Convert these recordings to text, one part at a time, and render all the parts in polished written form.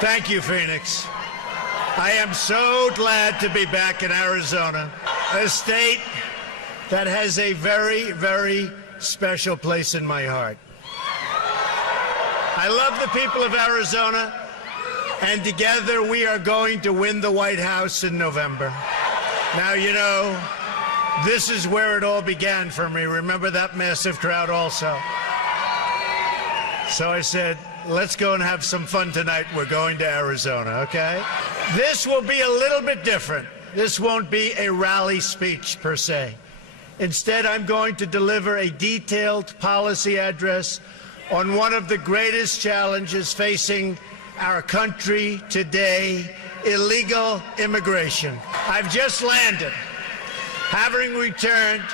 Thank you, Phoenix. I am so glad to be back in Arizona, a state that has a very, very special place in my heart. I love the people of Arizona, and together we are going to win the White House in November. Now, you know, this is where it all began for me. Remember that massive crowd also? So I said, let's go and have some fun tonight. We're going to Arizona, okay? This will be a little bit different. This won't be a rally speech per se. Instead, I'm going to deliver a detailed policy address on one of the greatest challenges facing our country today, illegal immigration. I've just landed, having returned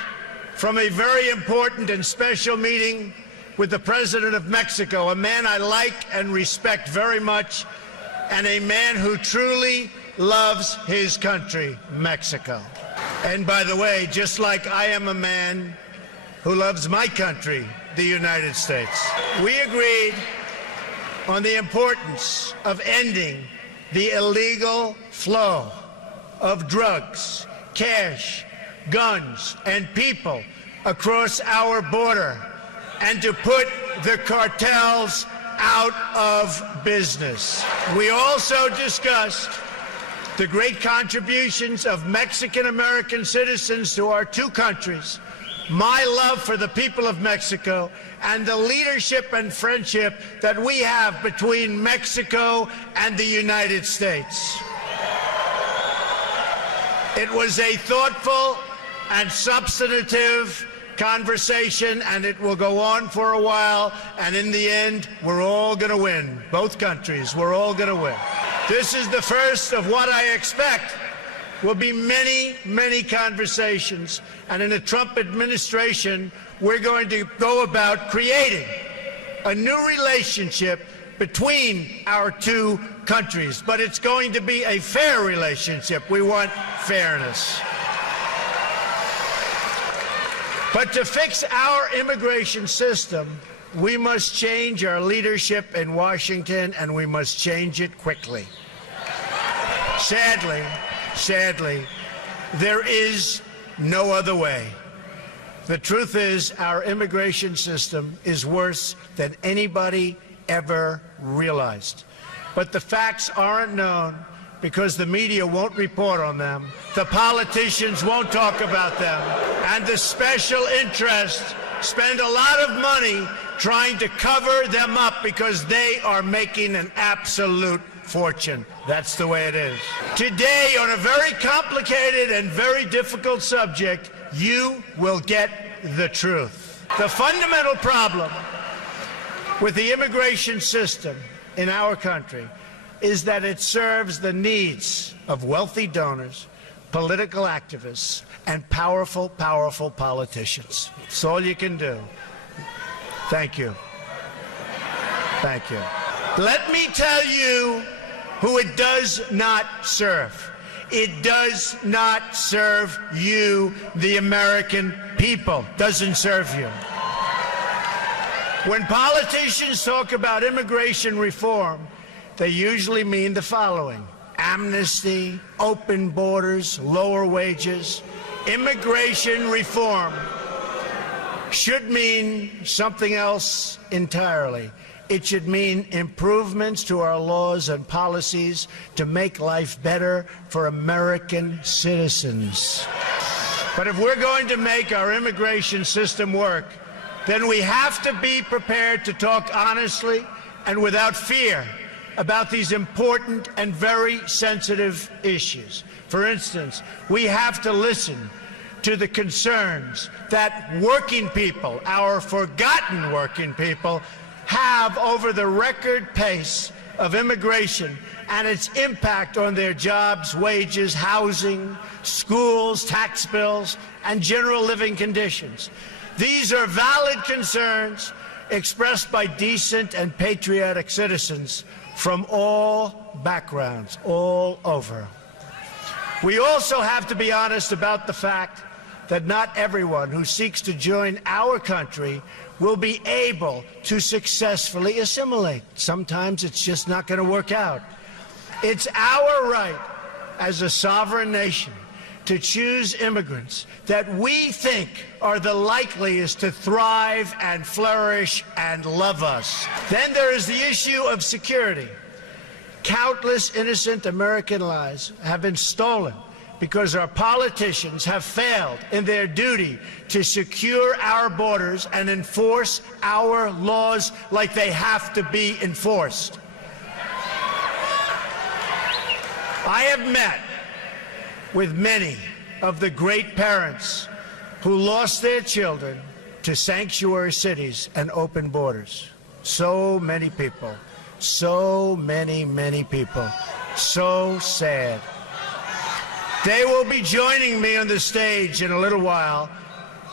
from a very important and special meeting with the President of Mexico, a man I like and respect very much, and a man who truly loves his country, Mexico. And by the way, just like I am a man who loves my country, the United States, we agreed on the importance of ending the illegal flow of drugs, cash, guns, and people across our border, and to put the cartels out of business. We also discussed the great contributions of Mexican-American citizens to our two countries, my love for the people of Mexico, and the leadership and friendship that we have between Mexico and the United States. It was a thoughtful and substantive conversation, and it will go on for a while, and in the end, we're all going to win. Both countries, we're all going to win. This is the first of what I expect will be many, many conversations, and in the Trump administration, we're going to go about creating a new relationship between our two countries, but it's going to be a fair relationship. We want fairness. But to fix our immigration system, we must change our leadership in Washington, and we must change it quickly. Sadly, there is no other way. The truth is, our immigration system is worse than anybody ever realized. But the facts aren't known because the media won't report on them, the politicians won't talk about them, and the special interests spend a lot of money trying to cover them up because they are making an absolute fortune. That's the way it is. Today, on a very complicated and very difficult subject, you will get the truth. The fundamental problem with the immigration system in our country is that it serves the needs of wealthy donors, political activists, and powerful politicians. It's all you can do. Thank you. Thank you. Let me tell you who it does not serve. It does not serve you, the American people. Doesn't serve you. When politicians talk about immigration reform, they usually mean the following: amnesty, open borders, lower wages. Immigration reform should mean something else entirely. It should mean improvements to our laws and policies to make life better for American citizens. But if we're going to make our immigration system work, then we have to be prepared to talk honestly and without fear about these important and very sensitive issues. For instance, we have to listen to the concerns that working people, our forgotten working people, have over the record pace of immigration and its impact on their jobs, wages, housing, schools, tax bills, and general living conditions. These are valid concerns expressed by decent and patriotic citizens from all backgrounds, all over. We also have to be honest about the fact that not everyone who seeks to join our country will be able to successfully assimilate. Sometimes it's just not going to work out. It's our right as a sovereign nation to choose immigrants that we think are the likeliest to thrive and flourish and love us. Then there is the issue of security. Countless innocent American lives have been stolen because our politicians have failed in their duty to secure our borders and enforce our laws like they have to be enforced. I have met with many of the great parents who lost their children to sanctuary cities and open borders. So many people, so many people, so sad. They will be joining me on the stage in a little while,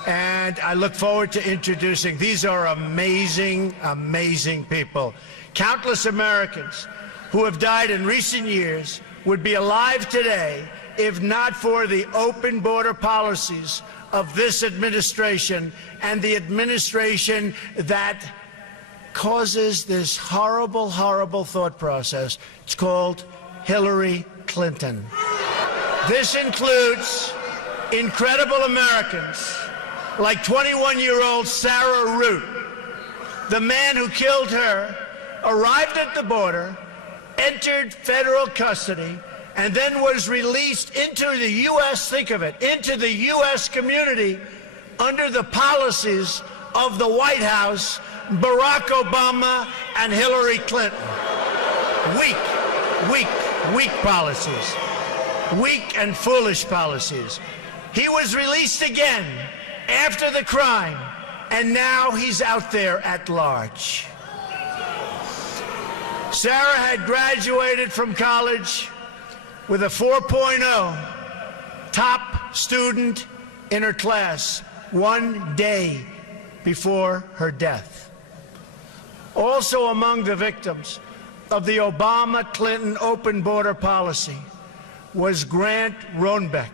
and I look forward to introducing. These are amazing, amazing people. Countless Americans who have died in recent years would be alive today if not for the open border policies of this administration and the administration that causes this horrible, horrible thought process. It's called Hillary Clinton. This includes incredible Americans like 21-year-old Sarah Root. The man who killed her arrived at the border, entered federal custody, and then was released into the U.S., think of it, into the U.S. community under the policies of the White House, Barack Obama and Hillary Clinton. Weak policies. Weak and foolish policies. He was released again after the crime, and now he's out there at large. Sarah had graduated from college with a 4.0, top student in her class, one day before her death. Also among the victims of the Obama-Clinton open border policy was Grant Rohnbeck,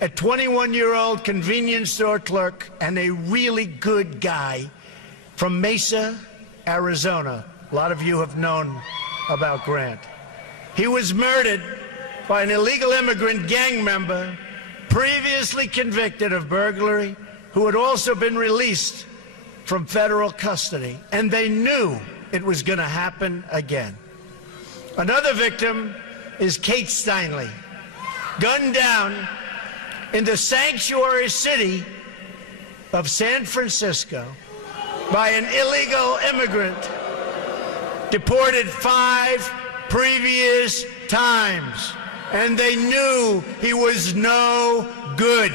a 21-year-old convenience store clerk and a really good guy from Mesa, Arizona. A lot of you have known about Grant. He was murdered by an illegal immigrant gang member previously convicted of burglary, who had also been released from federal custody, and they knew it was going to happen again. Another victim is Kate Steinle, gunned down in the sanctuary city of San Francisco by an illegal immigrant deported 5 previous times, and they knew he was no good.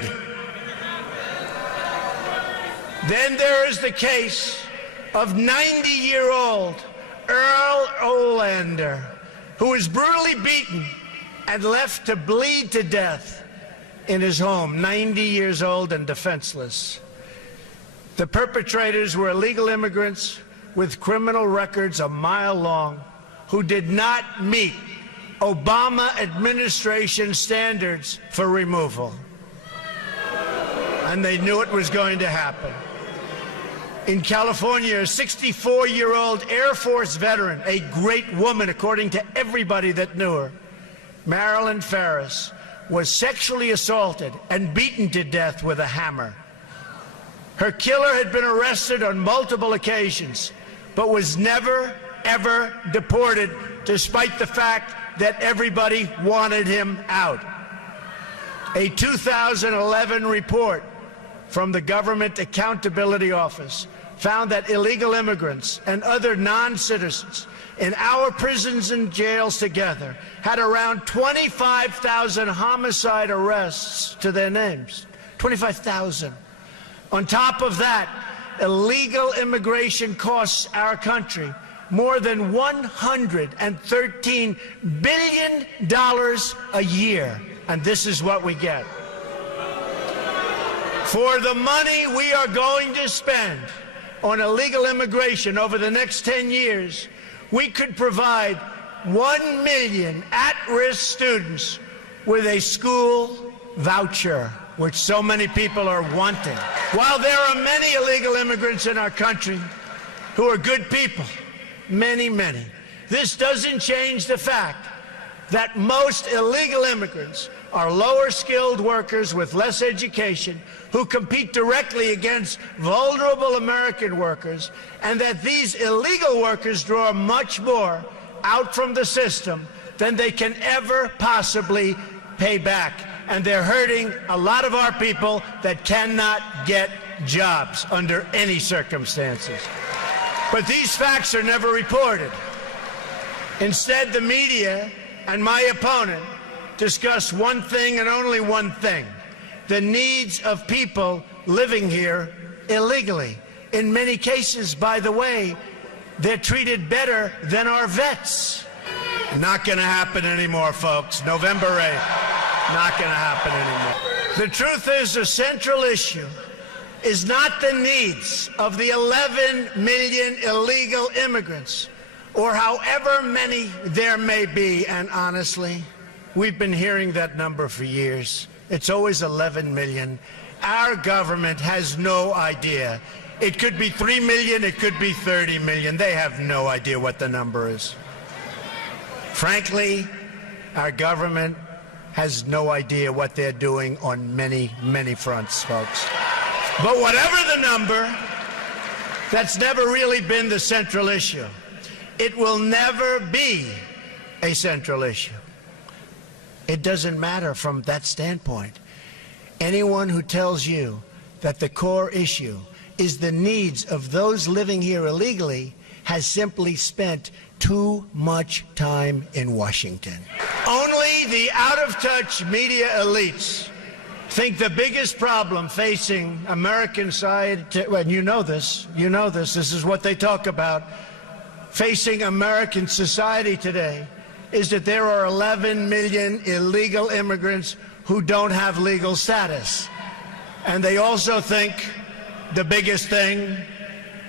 Then there is the case of 90-year-old Earl Olander, who was brutally beaten and left to bleed to death in his home, 90 years old and defenseless. The perpetrators were illegal immigrants with criminal records a mile long who did not meet Obama administration standards for removal. And they knew it was going to happen. In California, a 64-year-old Air Force veteran, a great woman according to everybody that knew her, Marilyn Ferris, was sexually assaulted and beaten to death with a hammer. Her killer had been arrested on multiple occasions, but was never, ever deported, despite the fact that everybody wanted him out. A 2011 report from the Government Accountability Office found that illegal immigrants and other non-citizens in our prisons and jails together had around 25,000 homicide arrests to their names. 25,000. On top of that, illegal immigration costs our country more than $113 billion a year, and this is what we get. For the money we are going to spend on illegal immigration over the next 10 years, we could provide 1 million at-risk students with a school voucher. which so many people are wanting. While there are many illegal immigrants in our country who are good people, many, this doesn't change the fact that most illegal immigrants are lower-skilled workers with less education who compete directly against vulnerable American workers, and that these illegal workers draw much more out from the system than they can ever possibly pay back. And they're hurting a lot of our people that cannot get jobs under any circumstances. But these facts are never reported. Instead, the media and my opponent discuss one thing and only one thing: the needs of people living here illegally. In many cases, by the way, they're treated better than our vets. Not going to happen anymore, folks. November 8th, not going to happen anymore. The truth is, the central issue is not the needs of the 11 million illegal immigrants, or however many there may be. And honestly, we've been hearing that number for years. It's always 11 million. Our government has no idea. It could be 3 million, it could be 30 million. They have no idea what the number is. Frankly, our government has no idea what they're doing on many, many fronts, folks. But whatever the number, that's never really been the central issue. It will never be a central issue. It doesn't matter from that standpoint. Anyone who tells you that the core issue is the needs of those living here illegally has simply spent too much time in Washington. Only the out-of-touch media elites think the biggest problem facing American society, well, you know this, this is what they talk about, facing American society today, is that there are 11 million illegal immigrants who don't have legal status. And they also think the biggest thing,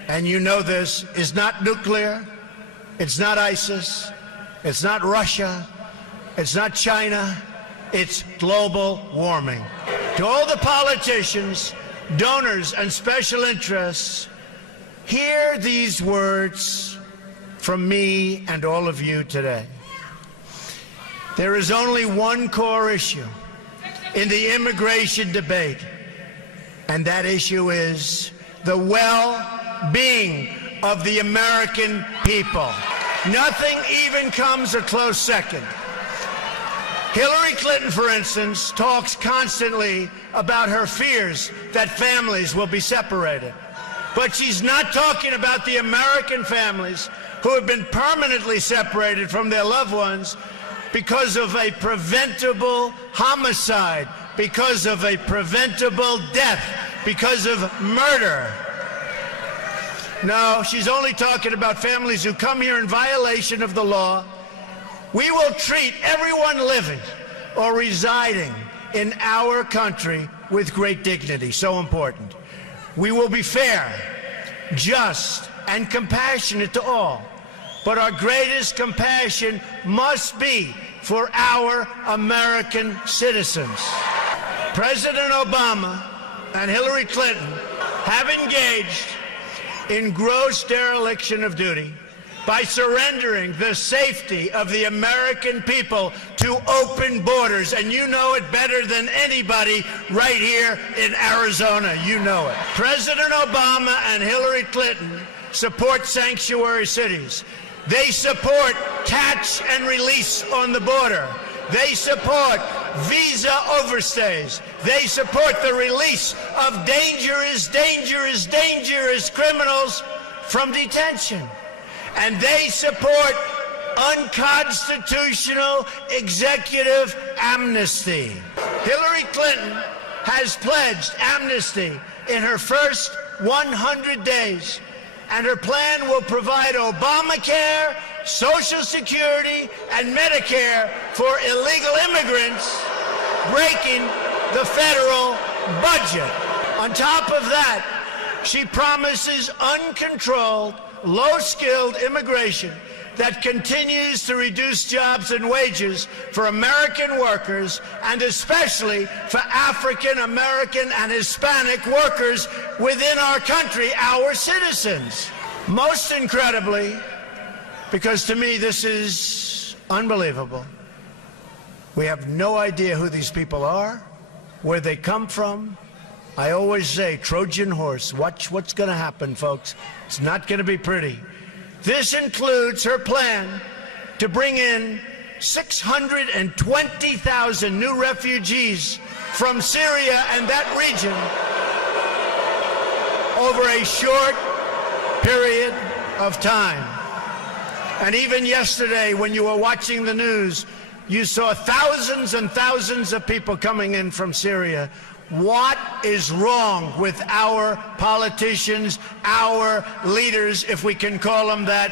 and you know this, is not nuclear, it's not ISIS, it's not Russia, it's not China, it's global warming. To all the politicians, donors, and special interests, hear these words from me and all of you today. There is only one core issue in the immigration debate, and that issue is the well-being of the American people. Nothing even comes a close second. Hillary Clinton, for instance, talks constantly about her fears that families will be separated. But she's not talking about the American families who have been permanently separated from their loved ones because of a preventable homicide, because of a preventable death, because of murder. No, she's only talking about families who come here in violation of the law. We will treat everyone living or residing in our country with great dignity. So important. We will be fair, just, and compassionate to all. But our greatest compassion must be for our American citizens. President Obama and Hillary Clinton have engaged in gross dereliction of duty by surrendering the safety of the American people to open borders. And you know it better than anybody right here in Arizona. You know it. President Obama and Hillary Clinton support sanctuary cities. They support catch and release on the border. They support visa overstays. They support the release of dangerous criminals from detention. And they support unconstitutional executive amnesty. Hillary Clinton has pledged amnesty in her first 100 days. And her plan will provide Obamacare, Social Security, and Medicare for illegal immigrants, breaking the federal budget. On top of that, she promises uncontrolled, low-skilled immigration that continues to reduce jobs and wages for American workers, and especially for African American and Hispanic workers within our country, our citizens. Most incredibly, because to me this is unbelievable, we have no idea who these people are, where they come from. I always say, Trojan horse, watch what's going to happen, folks. It's not going to be pretty. This includes her plan to bring in 620,000 new refugees from Syria and that region over a short period of time. And even yesterday, when you were watching the news, you saw thousands and thousands of people coming in from Syria. What is wrong with our politicians, our leaders, if we can call them that?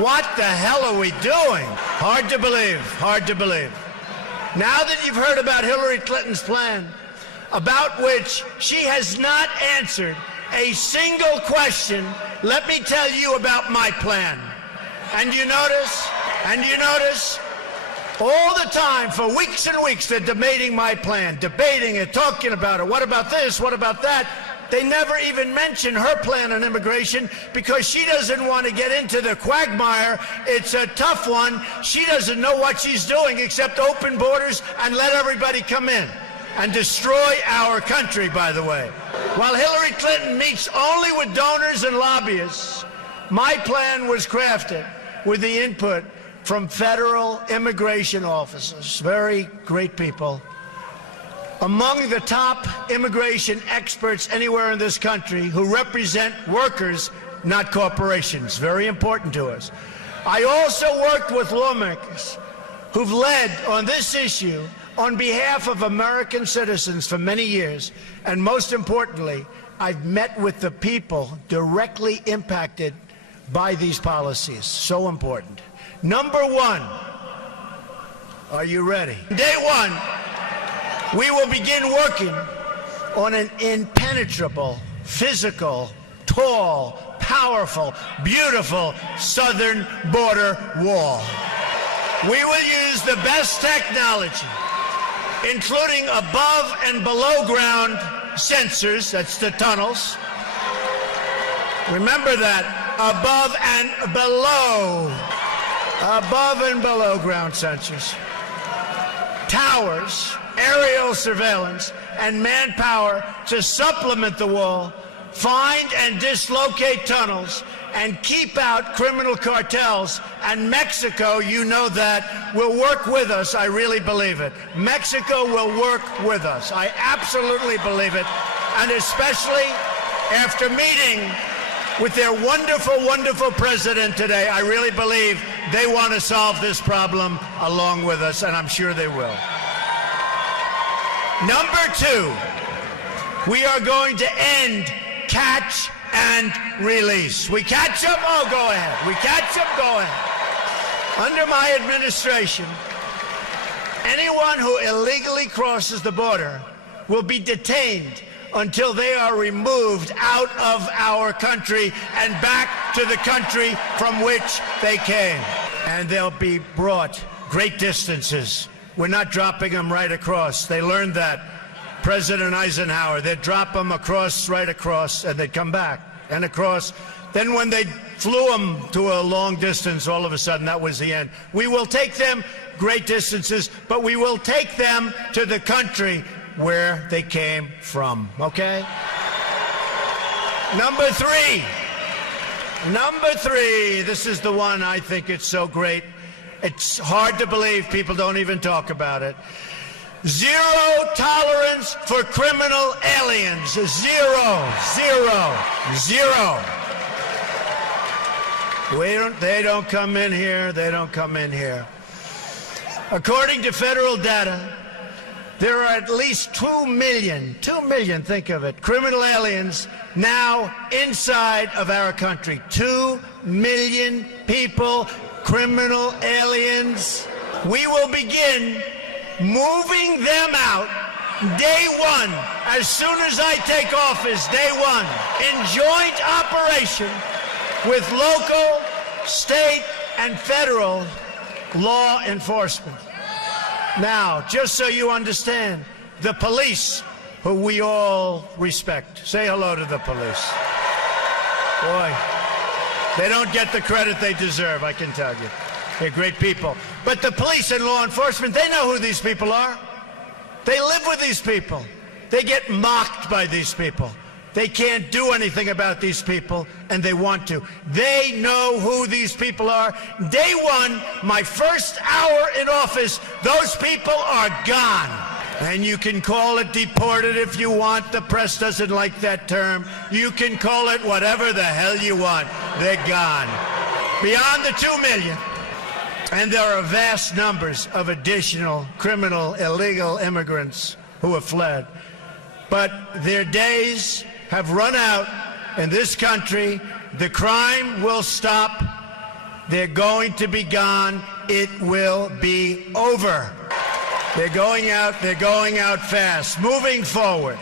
What the hell are we doing? Hard to believe, hard to believe. Now that you've heard about Hillary Clinton's plan, about which she has not answered a single question, let me tell you about my plan. And you notice, all the time, for weeks and weeks, they're debating my plan, debating it, talking about it. What about this? What about that? They never even mention her plan on immigration because she doesn't want to get into the quagmire. It's a tough one. She doesn't know what she's doing except open borders and let everybody come in and destroy our country, by the way. While Hillary Clinton meets only with donors and lobbyists, my plan was crafted with the input from federal immigration officers, very great people, among the top immigration experts anywhere in this country who represent workers, not corporations. Very important to us. I also worked with lawmakers who've led on this issue on behalf of American citizens for many years. And most importantly, I've met with the people directly impacted by these policies. So important. Number one, are you ready? Day one, we will begin working on an impenetrable, physical, tall, powerful, beautiful southern border wall. We will use the best technology, including above and below ground sensors, that's the tunnels. Remember that, above and below ground sensors, towers, aerial surveillance, and manpower to supplement the wall, find and dislocate tunnels, and keep out criminal cartels. And Mexico, you know that, will work with us. I really believe it. Mexico will work with us. I absolutely believe it. And especially after meeting with their wonderful, wonderful president today, I really believe they want to solve this problem along with us, and I'm sure they will. Number two, we are going to end catch and release. We catch them? Oh, go ahead. We catch them? Go ahead. Under my administration, anyone who illegally crosses the border will be detained until they are removed out of our country and back to the country from which they came. And they'll be brought great distances. We're not dropping them right across. They learned that. President Eisenhower, they'd drop them across, right across, and they'd come back and across. Then when they flew them to a long distance, all of a sudden that was the end. We will take them great distances, but we will take them to the country where they came from, okay? Number three, this is the one I think it's so great. It's hard to believe people don't even talk about it. Zero tolerance for criminal aliens. Zero. They don't come in here. They don't come in here. According to federal data, there are at least 2 million, think of it, criminal aliens now inside of our country. 2 million people, criminal aliens. We will begin moving them out day one, as soon as I take office, day one, in joint operation with local, state, and federal law enforcement. Now, just so you understand, the police, who we all respect. Say hello to the police. Boy, they don't get the credit they deserve, I can tell you. They're great people. But the police and law enforcement, they know who these people are. They live with these people. They get mocked by these people. They can't do anything about these people, and they want to. They know who these people are. Day one, my first hour in office, those people are gone. And you can call it deported if you want. The press doesn't like that term. You can call it whatever the hell you want. They're gone. Beyond the 2 million. And there are vast numbers of additional criminal, illegal immigrants who have fled. But their days have run out in this country. The crime will stop. They're going to be gone. It will be over. They're going out fast. Moving forward,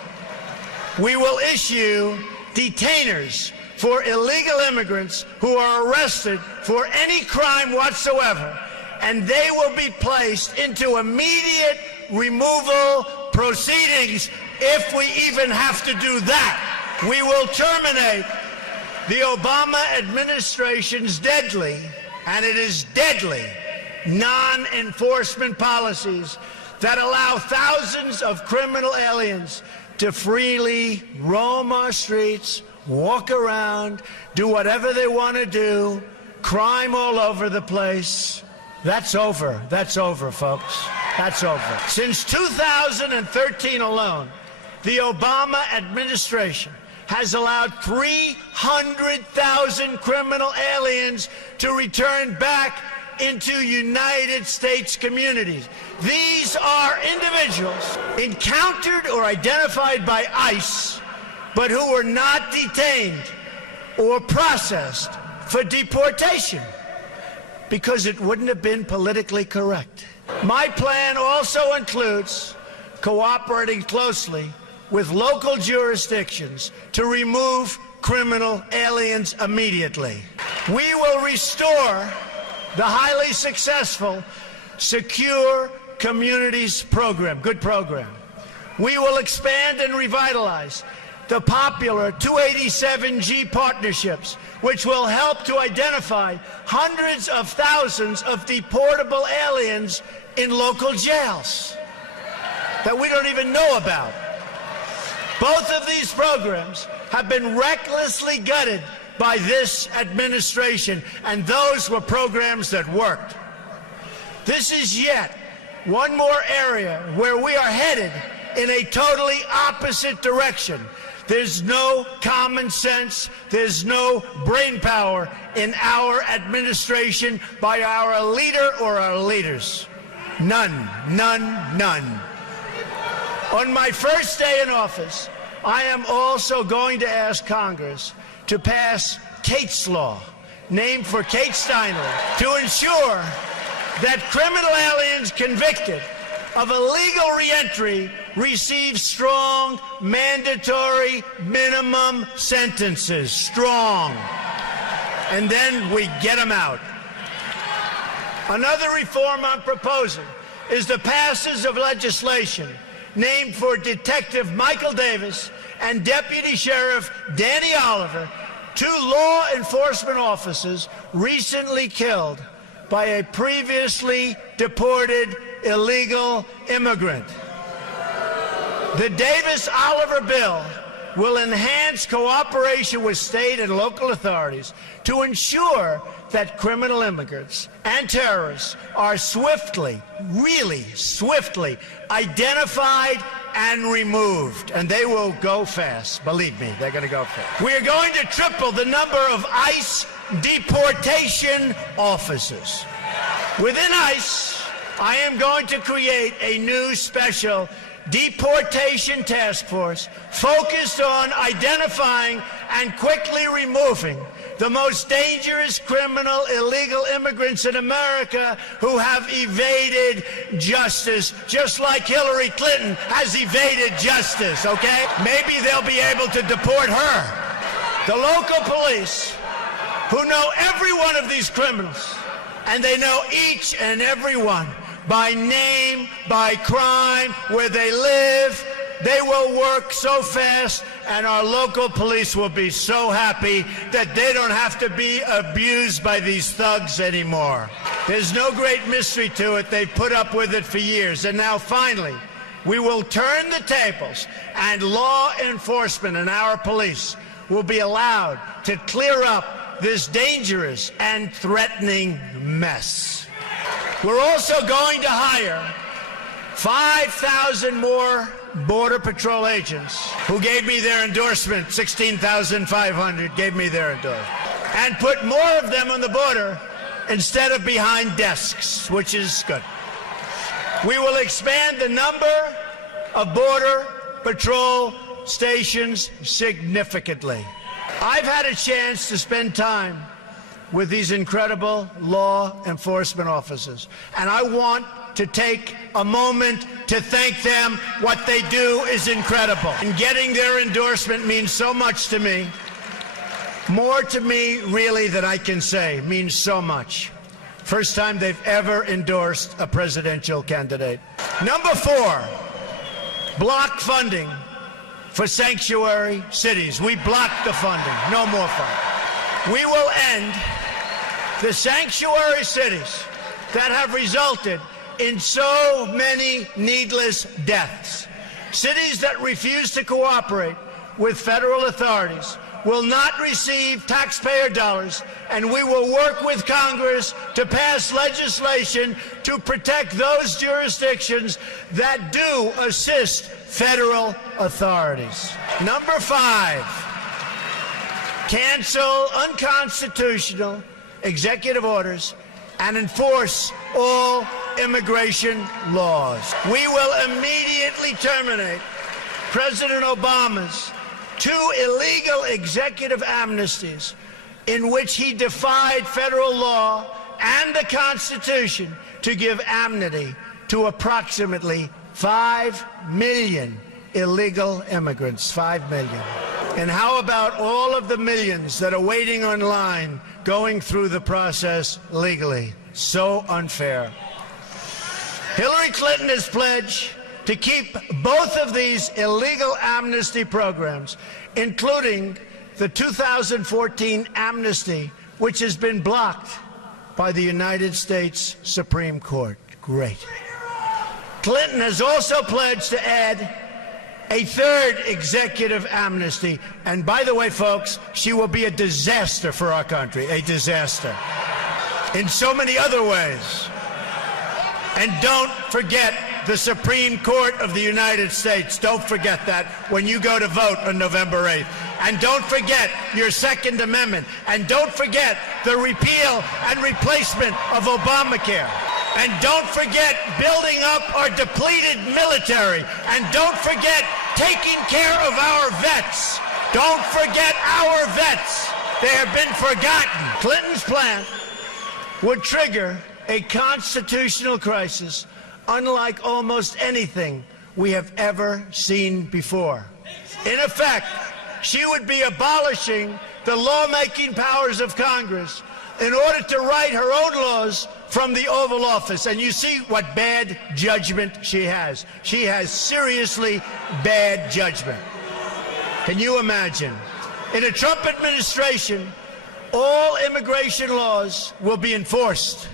we will issue detainers for illegal immigrants who are arrested for any crime whatsoever, and they will be placed into immediate removal proceedings if we even have to do that. We will terminate the Obama administration's deadly, and it is deadly, non-enforcement policies that allow thousands of criminal aliens to freely roam our streets, walk around, do whatever they want to do, crime all over the place. That's over. That's over, folks. That's over. Since 2013 alone, the Obama administration has allowed 300,000 criminal aliens to return back into United States communities. These are individuals encountered or identified by ICE, but who were not detained or processed for deportation because it wouldn't have been politically correct. My plan also includes cooperating closely with local jurisdictions to remove criminal aliens immediately. We will restore the highly successful Secure Communities program, good program. We will expand and revitalize the popular 287G partnerships, which will help to identify hundreds of thousands of deportable aliens in local jails that we don't even know about. Both of these programs have been recklessly gutted by this administration, and those were programs that worked. This is yet one more area where we are headed in a totally opposite direction. There's no common sense, there's no brain power in our administration by our leader or our leaders. None, none, none. On my first day in office, I am also going to ask Congress to pass Kate's Law, named for Kate Steinle, to ensure that criminal aliens convicted of illegal reentry receive strong, mandatory minimum sentences. Strong. And then we get them out. Another reform I'm proposing is the passage of legislation named for Detective Michael Davis and Deputy Sheriff Danny Oliver, two law enforcement officers recently killed by a previously deported illegal immigrant. The Davis-Oliver bill will enhance cooperation with state and local authorities to ensure that criminal immigrants and terrorists are swiftly, really swiftly, identified and removed. And they will go fast. Believe me, they're going to go fast. We are going to triple the number of ICE deportation officers. Within ICE, I am going to create a new special deportation task force focused on identifying and quickly removing the most dangerous criminal illegal immigrants in America who have evaded justice, just like Hillary Clinton has evaded justice, okay? Maybe they'll be able to deport her. The local police, who know every one of these criminals, and they know each and every one by name, by crime, where they live. They will work so fast, and our local police will be so happy that they don't have to be abused by these thugs anymore. There's no great mystery to it. They've put up with it for years. And now, finally, we will turn the tables, and law enforcement and our police will be allowed to clear up this dangerous and threatening mess. We're also going to hire 5,000 more Border Patrol agents who gave me their endorsement. 16,500 gave me their endorsement. And put more of them on the border instead of behind desks, which is good. We will expand the number of Border Patrol stations significantly. I've had a chance to spend time with these incredible law enforcement officers, and I want to take a moment to thank them. What they do is incredible. And getting their endorsement means so much to me. More to me, really, than I can say. Means so much. First time they've ever endorsed a presidential candidate. Number 4, block funding for sanctuary cities. We blocked the funding. No more funding. We will end the sanctuary cities that have resulted in so many needless deaths. Cities that refuse to cooperate with federal authorities will not receive taxpayer dollars, and we will work with Congress to pass legislation to protect those jurisdictions that do assist federal authorities. Number 5, cancel unconstitutional executive orders and enforce all immigration laws. We will immediately terminate President Obama's 2 illegal executive amnesties in which he defied federal law and the Constitution to give amnesty to approximately 5 million illegal immigrants. 5 million. And how about all of the millions that are waiting online, going through the process legally? So unfair. Hillary Clinton has pledged to keep both of these illegal amnesty programs, including the 2014 amnesty, which has been blocked by the United States Supreme Court. Great. Clinton has also pledged to add a 3rd executive amnesty. And by the way, folks, she will be a disaster for our country, a disaster in so many other ways. And don't forget the Supreme Court of the United States. Don't forget that when you go to vote on November 8th. And don't forget your Second Amendment. And don't forget the repeal and replacement of Obamacare. And don't forget building up our depleted military. And don't forget taking care of our vets. Don't forget our vets. They have been forgotten. Clinton's plan would trigger a constitutional crisis unlike almost anything we have ever seen before. In effect, she would be abolishing the lawmaking powers of Congress in order to write her own laws from the Oval Office. And you see what bad judgment she has. She has seriously bad judgment. Can you imagine? In a Trump administration, all immigration laws will be enforced.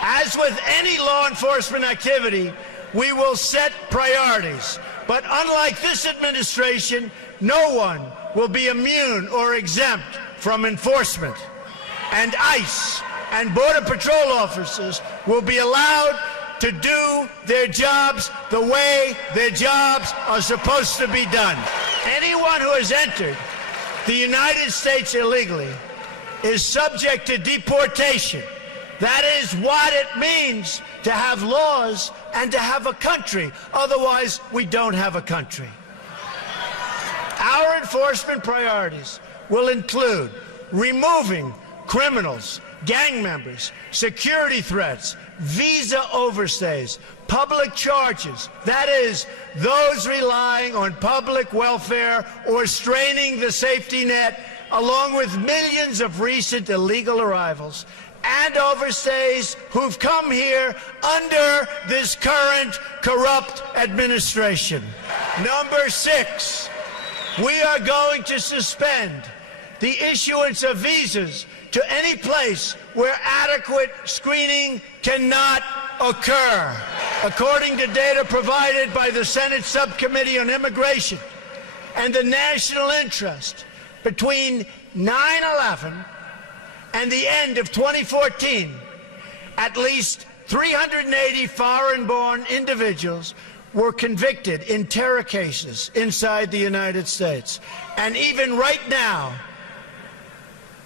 As with any law enforcement activity, we will set priorities. But unlike this administration, no one will be immune or exempt from enforcement. And ICE and Border Patrol officers will be allowed to do their jobs the way their jobs are supposed to be done. Anyone who has entered the United States illegally is subject to deportation. That is what it means to have laws and to have a country. Otherwise, we don't have a country. Our enforcement priorities will include removing criminals, gang members, security threats, visa overstays, public charges, that is, those relying on public welfare or straining the safety net, along with millions of recent illegal arrivals and overstays who've come here under this current corrupt administration. Number 6, we are going to suspend the issuance of visas to any place where adequate screening cannot occur. According to data provided by the Senate Subcommittee on Immigration and the National Interest, between 9/11 and the end of 2014, at least 380 foreign-born individuals were convicted in terror cases inside the United States. And even right now,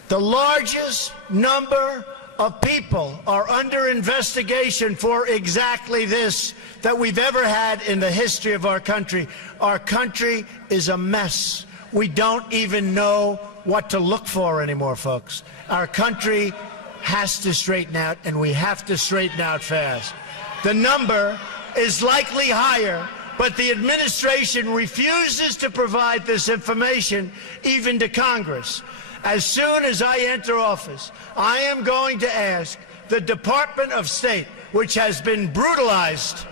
the largest number of people are under investigation for exactly this that we've ever had in the history of our country. Our country is a mess. We don't even know what to look for anymore, folks. Our country has to straighten out, and we have to straighten out fast. The number is likely higher, but the administration refuses to provide this information even to Congress. As soon as I enter office, I am going to ask the Department of State, which has been brutalized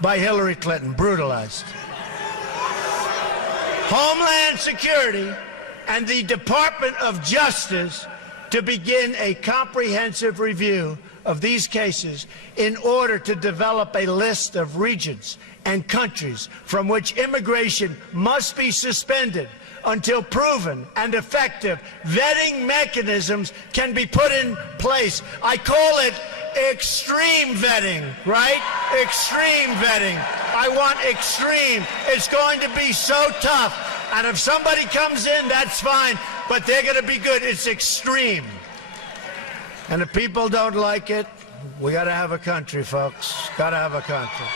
by Hillary Clinton, brutalized, Homeland Security, and the Department of Justice to begin a comprehensive review of these cases in order to develop a list of regions and countries from which immigration must be suspended until proven and effective vetting mechanisms can be put in place. I call it extreme vetting, right? Extreme vetting. I want extreme. It's going to be so tough. And if somebody comes in, that's fine, but they're going to be good. It's extreme. And if people don't like it, we got to have a country, folks. Got to have a country.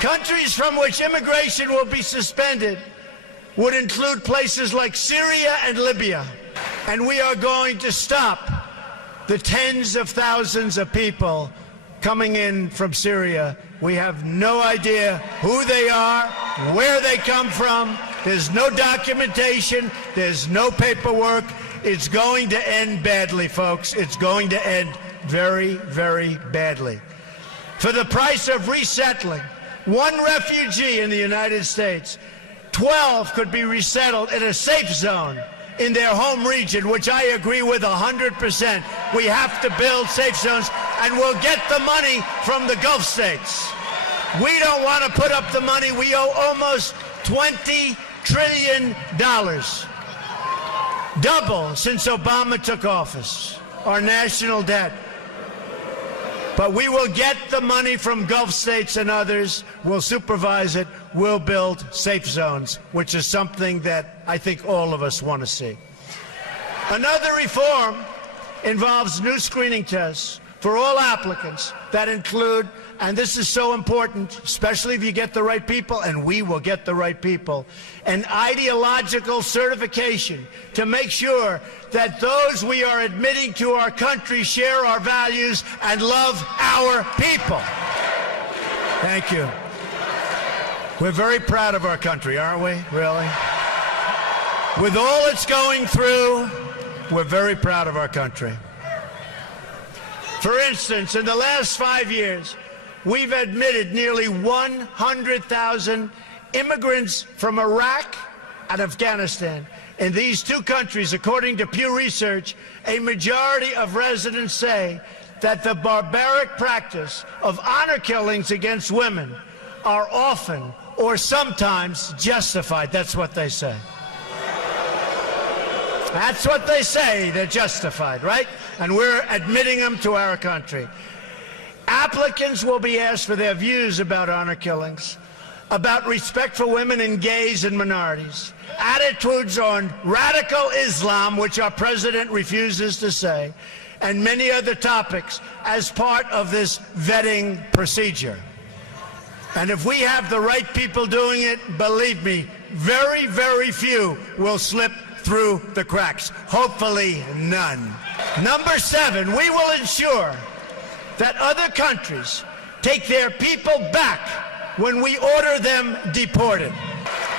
Countries from which immigration will be suspended would include places like Syria and Libya. And we are going to stop the tens of thousands of people coming in from Syria. We have no idea who they are, where they come from. There's no documentation. There's no paperwork. It's going to end badly, folks. It's going to end very, very badly. For the price of resettling one refugee in the United States, 12 could be resettled in a safe zone in their home region, which I agree with 100%. We have to build safe zones, and we'll get the money from the Gulf states. We don't want to put up the money. We owe almost $20 trillion. Double since Obama took office, our national debt. But we will get the money from Gulf states and others. We'll supervise it. We'll build safe zones, which is something that I think all of us want to see. Another reform involves new screening tests for all applicants that include, and this is so important, especially if you get the right people, and we will get the right people, an ideological certification to make sure that those we are admitting to our country share our values and love our people. Thank you. We're very proud of our country, aren't we? Really? With all it's going through, we're very proud of our country. For instance, in the last 5 years, we've admitted nearly 100,000 immigrants from Iraq and Afghanistan. In these two countries, according to Pew Research, a majority of residents say that the barbaric practice of honor killings against women are often or sometimes justified. That's what they say. That's what they say. They're justified, right? And we're admitting them to our country. Applicants will be asked for their views about honor killings, about respect for women and gays and minorities, attitudes on radical Islam, which our president refuses to say, and many other topics as part of this vetting procedure. And if we have the right people doing it, believe me, very, very few will slip through the cracks. Hopefully none. Number 7, we will ensure that other countries take their people back when we order them deported.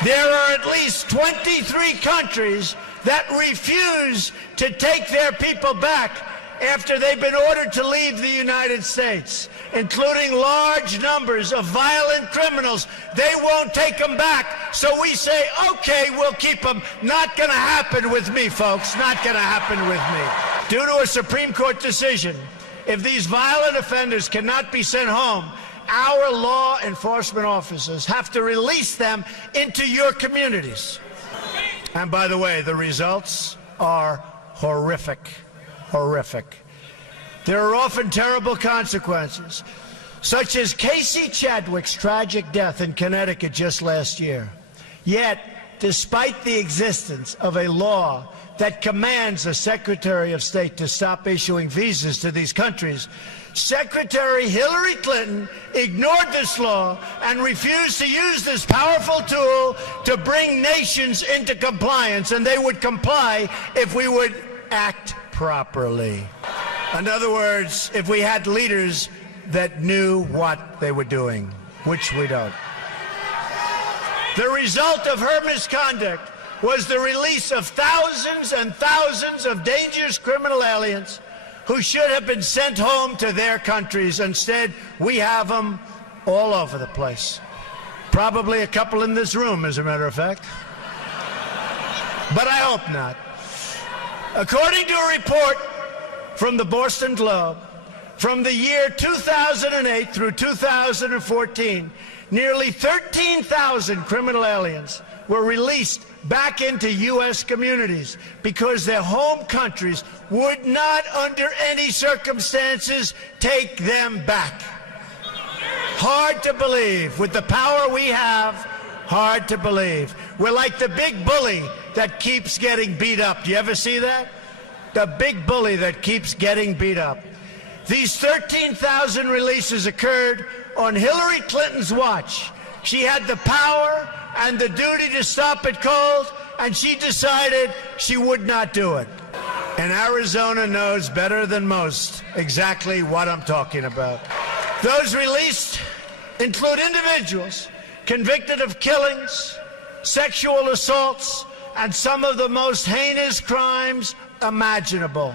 There are at least 23 countries that refuse to take their people back after they've been ordered to leave the United States, including large numbers of violent criminals. They won't take them back, so we say, okay, we'll keep them. Not going to happen with me, folks. Not going to happen with me. Due to a Supreme Court decision, if these violent offenders cannot be sent home, our law enforcement officers have to release them into your communities. And by the way, the results are horrific. Horrific. There are often terrible consequences, such as Casey Chadwick's tragic death in Connecticut just last year. Yet, despite the existence of a law that commands the Secretary of State to stop issuing visas to these countries, Secretary Hillary Clinton ignored this law and refused to use this powerful tool to bring nations into compliance, and they would comply if we would act properly. In other words, if we had leaders that knew what they were doing, which we don't. The result of her misconduct was the release of thousands and thousands of dangerous criminal aliens who should have been sent home to their countries. Instead, we have them all over the place. Probably a couple in this room, as a matter of fact. But I hope not. According to a report from the Boston Globe, from the year 2008 through 2014, nearly 13,000 criminal aliens were released back into U.S. communities because their home countries would not, under any circumstances, take them back. Hard to believe. With the power we have, hard to believe. We're like the big bully that keeps getting beat up. Do you ever see that? The big bully that keeps getting beat up. These 13,000 releases occurred on Hillary Clinton's watch. She had the power and the duty to stop it cold, and she decided she would not do it. And Arizona knows better than most exactly what I'm talking about. Those released include individuals convicted of killings, sexual assaults, and some of the most heinous crimes imaginable.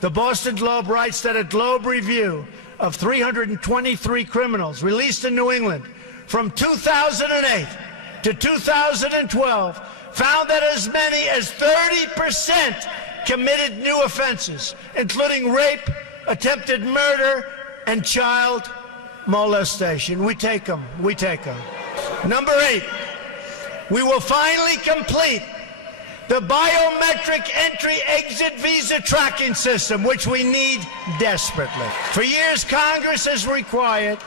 The Boston Globe writes that a Globe review of 323 criminals released in New England from 2008 to 2012 found that as many as 30% committed new offenses, including rape, attempted murder, and child molestation. We take them. We take them. Number 8, we will finally complete the biometric entry-exit visa tracking system, which we need desperately. For years, Congress has required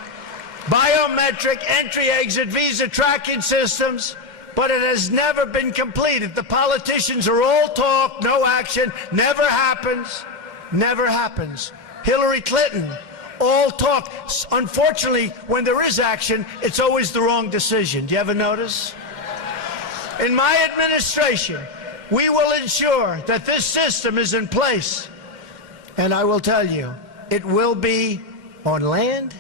biometric entry-exit visa tracking systems, but it has never been completed. The politicians are all talk, no action, never happens, never happens. Hillary Clinton, all talk. Unfortunately, when there is action, it's always the wrong decision. Do you ever notice? In my administration, we will ensure that this system is in place. And I will tell you, it will be on land,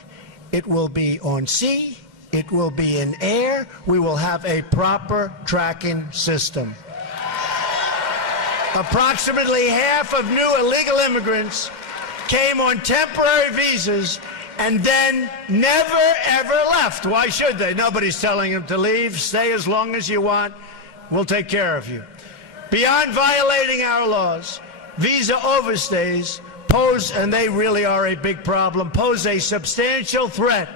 it will be on sea, it will be in air. We will have a proper tracking system. Approximately half of new illegal immigrants came on temporary visas and then never, ever left. Why should they? Nobody's telling them to leave. Stay as long as you want. We'll take care of you. Beyond violating our laws, visa overstays pose, and they really are a big problem, pose a substantial threat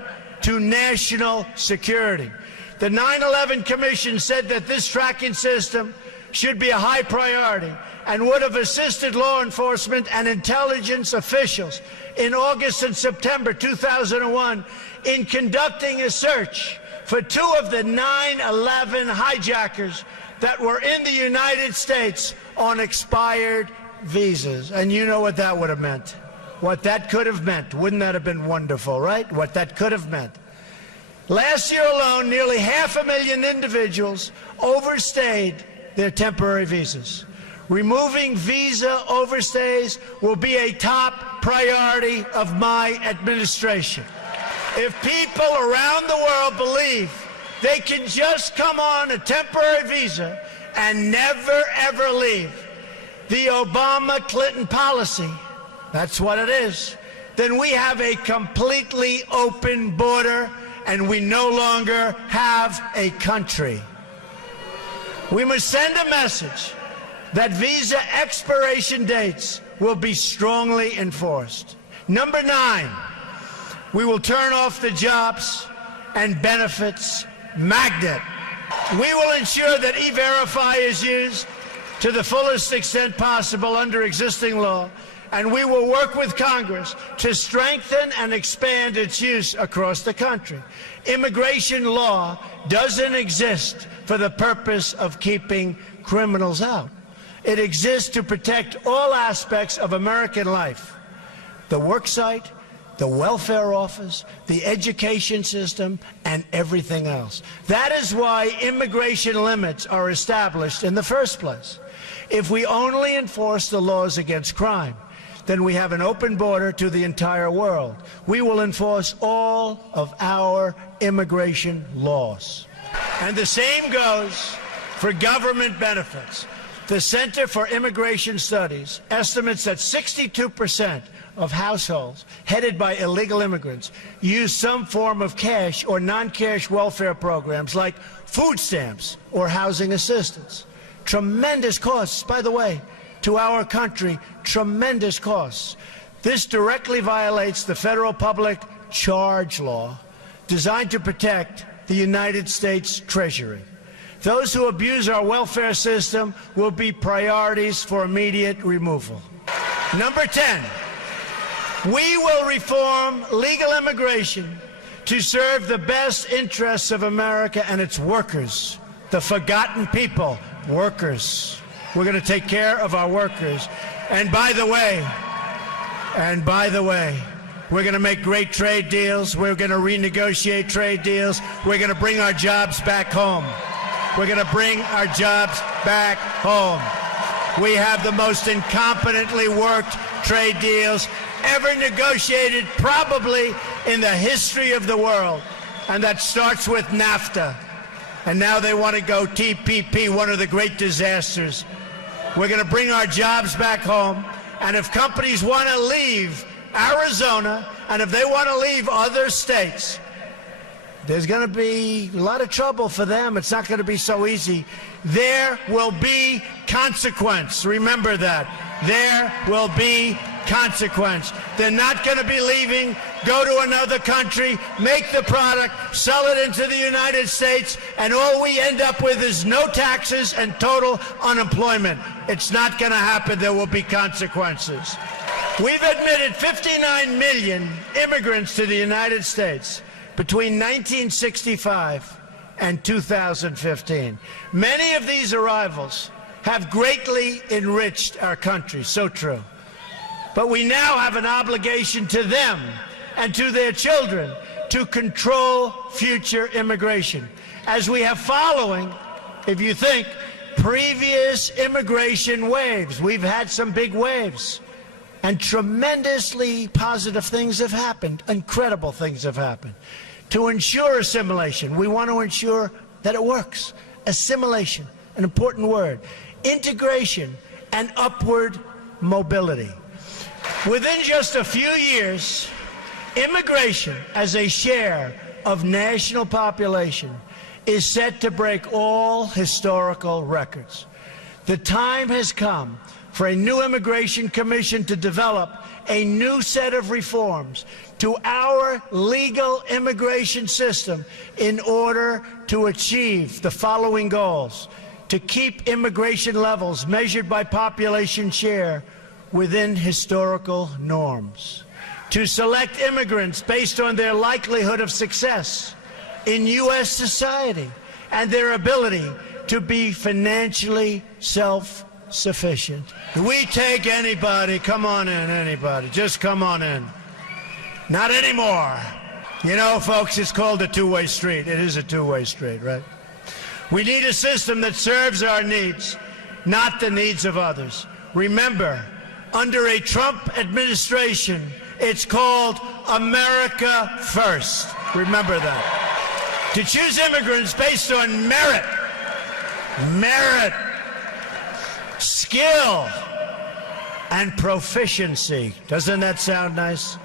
to national security. The 9/11 Commission said that this tracking system should be a high priority and would have assisted law enforcement and intelligence officials in August and September 2001 in conducting a search for 2 of the 9/11 hijackers that were in the United States on expired visas. And you know what that would have meant. What that could have meant. Wouldn't that have been wonderful, right? What that could have meant. Last year alone, nearly 500,000 individuals overstayed their temporary visas. Removing visa overstays will be a top priority of my administration. If people around the world believe they can just come on a temporary visa and never, ever leave. The Obama-Clinton policy, that's what it is. Then we have a completely open border, and we no longer have a country. We must send a message that visa expiration dates will be strongly enforced. Number 9, we will turn off the jobs and benefits magnet. We will ensure that E-Verify is used to the fullest extent possible under existing law, and we will work with Congress to strengthen and expand its use across the country. Immigration law doesn't exist for the purpose of keeping criminals out. It exists to protect all aspects of American life: the work site, the welfare office, the education system, and everything else. That is why immigration limits are established in the first place. If we only enforce the laws against crime, then we have an open border to the entire world. We will enforce all of our immigration laws. And the same goes for government benefits. The Center for Immigration Studies estimates that 62% of households headed by illegal immigrants use some form of cash or non-cash welfare programs like food stamps or housing assistance. Tremendous costs, by the way, to our country, tremendous costs. This directly violates the federal public charge law designed to protect the United States Treasury. Those who abuse our welfare system will be priorities for immediate removal. Number 10, we will reform legal immigration to serve the best interests of America and its workers, the forgotten people, workers. We're going to take care of our workers. And by the way, we're going to make great trade deals. We're going to renegotiate trade deals. We're going to bring our jobs back home. We're going to bring our jobs back home. We have the most incompetently worked trade deals ever negotiated, probably in the history of the world. And that starts with NAFTA. And now they want to go TPP, one of the great disasters. We're going to bring our jobs back home. And if companies want to leave Arizona, and if they want to leave other states, there's going to be a lot of trouble for them. It's not going to be so easy. There will be consequence. Remember that. There will be consequence. They're not going to be leaving, go to another country, make the product, sell it into the United States, and all we end up with is no taxes and total unemployment. It's not going to happen. There will be consequences. We've admitted 59 million immigrants to the United States between 1965 and 2015. Many of these arrivals have greatly enriched our country, so true. But we now have an obligation to them and to their children to control future immigration, as we have following, if you think, previous immigration waves. We've had some big waves, and tremendously positive things have happened, incredible things have happened. To ensure assimilation, we want to ensure that it works. Assimilation, an important word. Integration and upward mobility. Within just a few years, immigration as a share of national population is set to break all historical records. The time has come for a new immigration commission to develop a new set of reforms to our legal immigration system in order to achieve the following goals: to keep immigration levels measured by population share within historical norms, to select immigrants based on their likelihood of success in U.S. society and their ability to be financially self-sufficient. We take anybody, come on in, anybody, just come on in. Not anymore. You know, folks, it's called a two-way street. It is a two-way street, right? We need a system that serves our needs, not the needs of others. Remember, under a Trump administration, it's called America First. Remember that. to choose immigrants based on merit, skill, and proficiency. Doesn't that sound nice?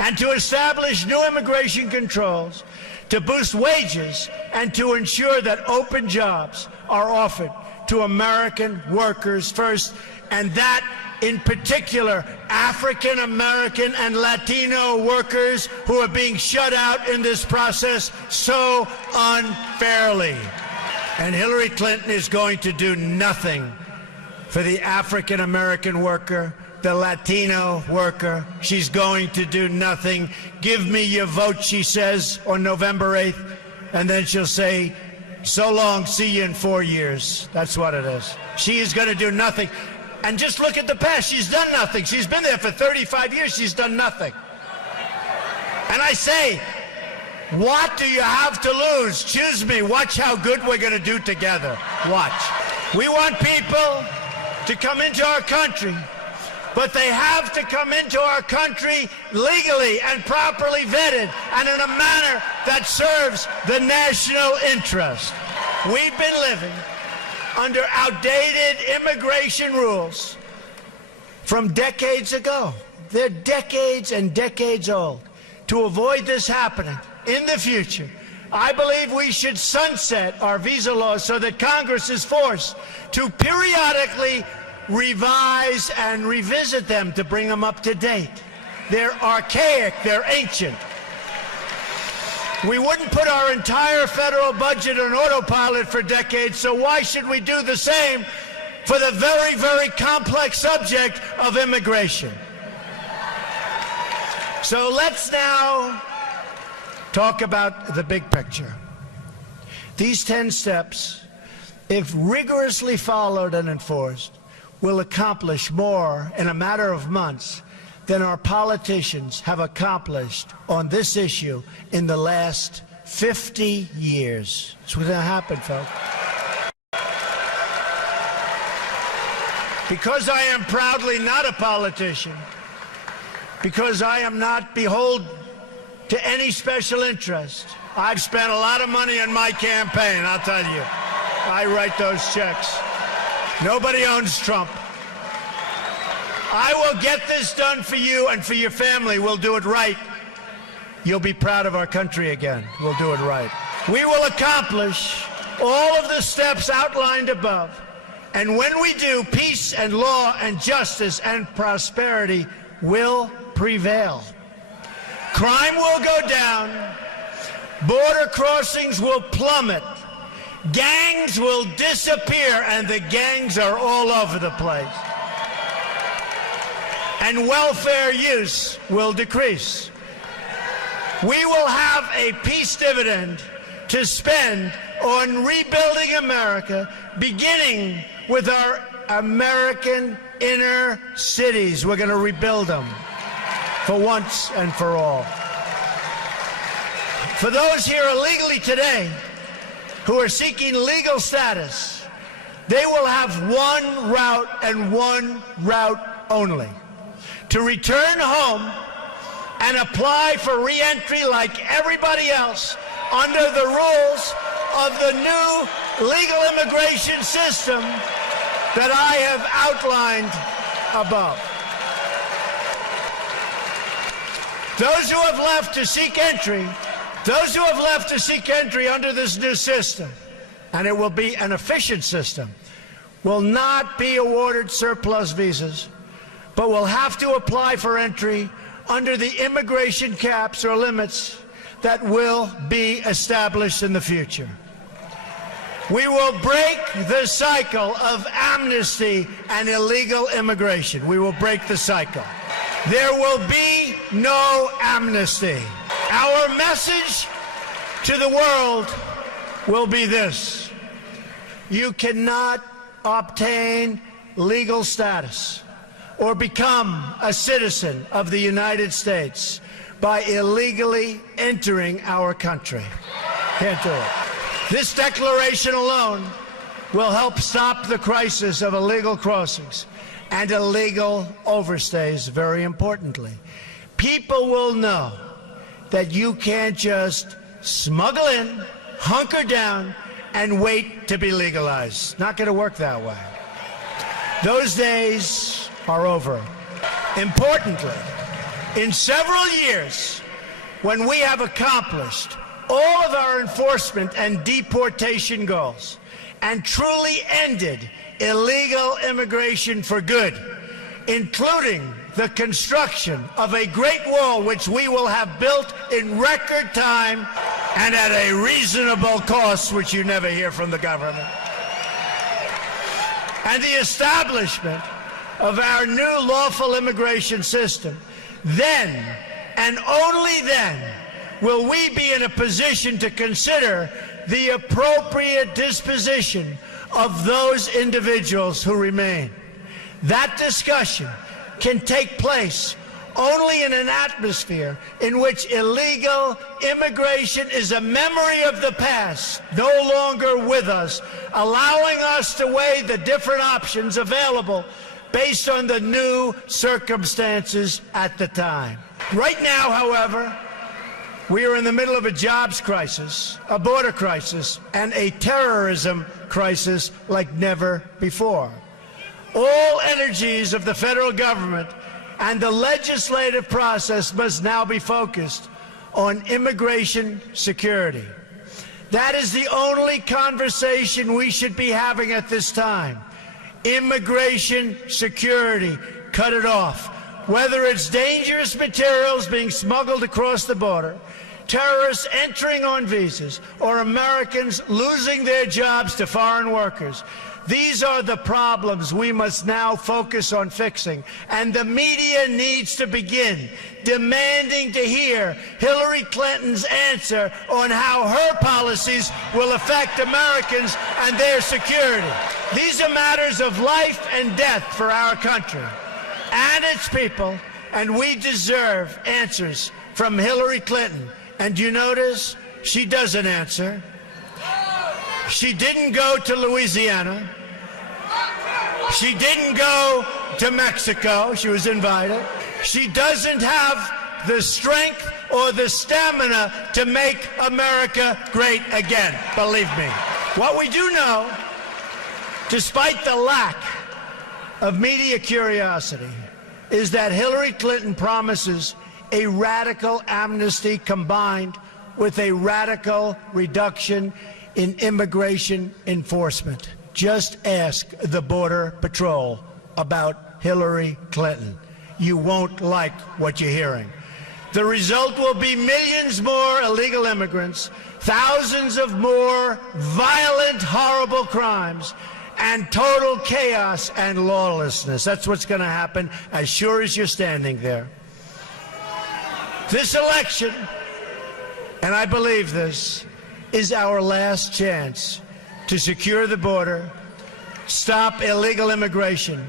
And to establish new immigration controls, to boost wages, and to ensure that open jobs are offered to American workers first, and that in particular African American and Latino workers who are being shut out in this process so unfairly. And Hillary Clinton is going to do nothing for the African American worker, the Latino worker. She's going to do nothing. Give me your vote, she says, on November 8th, and then she'll say, so long, see you in 4 years. That's what it is. She is going to do nothing. And just look at the past. She's done nothing. She's been there for 35 years. She's done nothing. And I say, what do you have to lose? Choose me. Watch how good we're going to do together. Watch. We want people to come into our country, but they have to come into our country legally and properly vetted and in a manner that serves the national interest. We've been living under outdated immigration rules from decades ago. They're decades and decades old. To avoid this happening in the future, I believe we should sunset our visa laws so that Congress is forced to periodically revise and revisit them to bring them up to date. They're archaic, they're ancient. We wouldn't put our entire federal budget on autopilot for decades, so why should we do the same for the very, very complex subject of immigration? So let's now talk about the big picture. These 10 steps, if rigorously followed and enforced, will accomplish more in a matter of months than our politicians have accomplished on this issue in the last 50 years. It's what's going to happen, folks. Because I am proudly not a politician, because I am not beholden to any special interest, I've spent a lot of money on my campaign, I'll tell you. I write those checks. Nobody owns Trump. I will get this done for you and for your family. We'll do it right. You'll be proud of our country again. We'll do it right. We will accomplish all of the steps outlined above. And when we do, peace and law and justice and prosperity will prevail. Crime will go down. Border crossings will plummet. Gangs will disappear, and the gangs are all over the place. And welfare use will decrease. We will have a peace dividend to spend on rebuilding America, beginning with our American inner cities. We're going to rebuild them for once and for all. For those here illegally today who are seeking legal status, they will have one route and one route only: to return home and apply for re-entry like everybody else under the rules of the new legal immigration system that I have outlined above. Those who have left to seek entry under this new system, and it will be an efficient system, will not be awarded surplus visas, but will have to apply for entry under the immigration caps or limits that will be established in the future. We will break the cycle of amnesty and illegal immigration. We will break the cycle. There will be no amnesty. Our message to the world will be this: you cannot obtain legal status or become a citizen of the United States by illegally entering our country. Can't do it. This declaration alone will help stop the crisis of illegal crossings and illegal overstays, very importantly. People will know that you can't just smuggle in, hunker down, and wait to be legalized. Not going to work that way. Those days are over. Importantly, in several years, when we have accomplished all of our enforcement and deportation goals and truly ended illegal immigration for good, including the construction of a great wall which we will have built in record time and at a reasonable cost, which you never hear from the government, and the establishment of our new lawful immigration system, then and only then will we be in a position to consider the appropriate disposition of those individuals who remain. That discussion can take place only in an atmosphere in which illegal immigration is a memory of the past, no longer with us, allowing us to weigh the different options available based on the new circumstances at the time. Right now, however, we are in the middle of a jobs crisis, a border crisis, and a terrorism crisis like never before. All energies of the federal government and the legislative process must now be focused on immigration security. That is the only conversation we should be having at this time. Immigration security, cut it off. Whether it's dangerous materials being smuggled across the border, terrorists entering on visas, or Americans losing their jobs to foreign workers, these are the problems we must now focus on fixing. And the media needs to begin demanding to hear Hillary Clinton's answer on how her policies will affect Americans and their security. These are matters of life and death for our country and its people, and we deserve answers from Hillary Clinton. And you notice she doesn't answer. She didn't go to Louisiana. She didn't go to Mexico. She was invited. She doesn't have the strength or the stamina to make America great again, believe me. What we do know, despite the lack of media curiosity, is that Hillary Clinton promises a radical amnesty combined with a radical reduction in immigration enforcement. Just ask the Border Patrol about Hillary Clinton. You won't like what you're hearing. The result will be millions more illegal immigrants, thousands of more violent, horrible crimes, and total chaos and lawlessness. That's what's going to happen as sure as you're standing there. This election, and I believe this, is our last chance to secure the border, stop illegal immigration,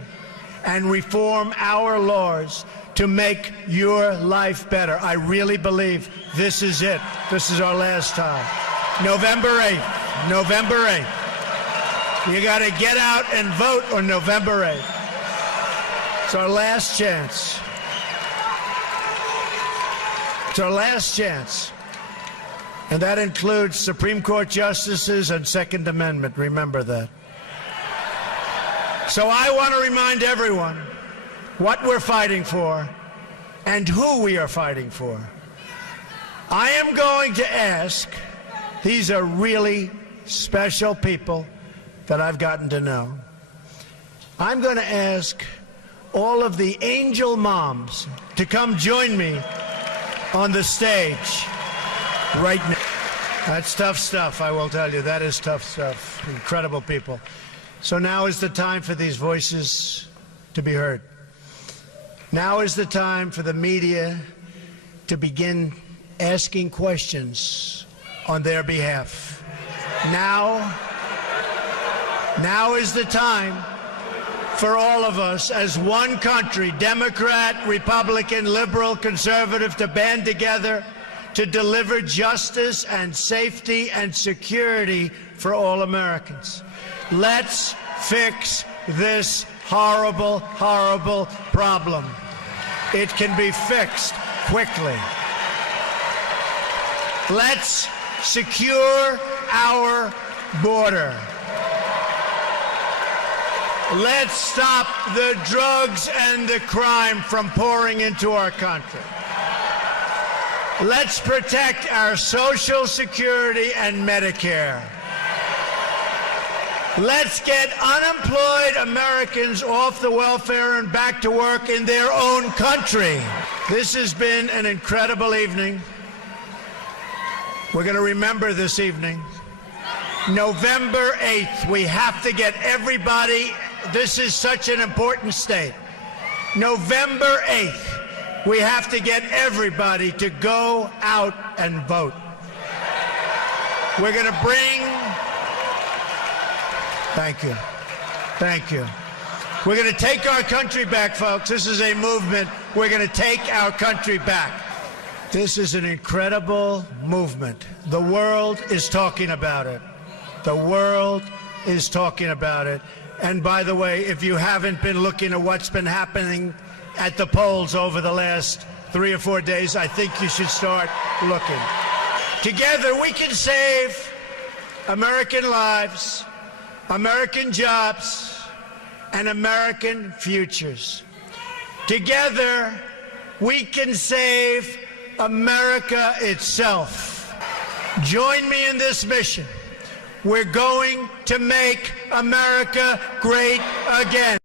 and reform our laws to make your life better. I really believe this is it. This is our last time. November 8th. November 8th. You got to get out and vote on November 8th. It's our last chance. It's our last chance. And that includes Supreme Court justices and Second Amendment. Remember that. So I want to remind everyone what we're fighting for and who we are fighting for. I am going to ask, these are really special people that I've gotten to know. I'm going to ask all of the angel moms to come join me on the stage right now. That's tough stuff, I will tell you. That is tough stuff. Incredible people. So now is the time for these voices to be heard. Now is the time for the media to begin asking questions on their behalf. Now is the time for all of us as one country, Democrat, Republican, liberal, conservative, to band together to deliver justice and safety and security for all Americans. Let's fix this horrible, horrible problem. It can be fixed quickly. Let's secure our border. Let's stop the drugs and the crime from pouring into our country. Let's protect our Social Security and Medicare. Let's get unemployed Americans off the welfare and back to work in their own country. This has been an incredible evening. We're going to remember this evening. November 8th, we have to get everybody. This is such an important state. November 8th, we have to get everybody to go out and vote. We're going to bring... Thank you. Thank you. We're going to take our country back, folks. This is a movement. We're going to take our country back. This is an incredible movement. The world is talking about it. The world is talking about it. And by the way, if you haven't been looking at what's been happening at the polls over the last 3 or 4 days, I think you should start looking. Together, we can save American lives, American jobs, and American futures. Together, we can save America itself. Join me in this mission. We're going to make America great again.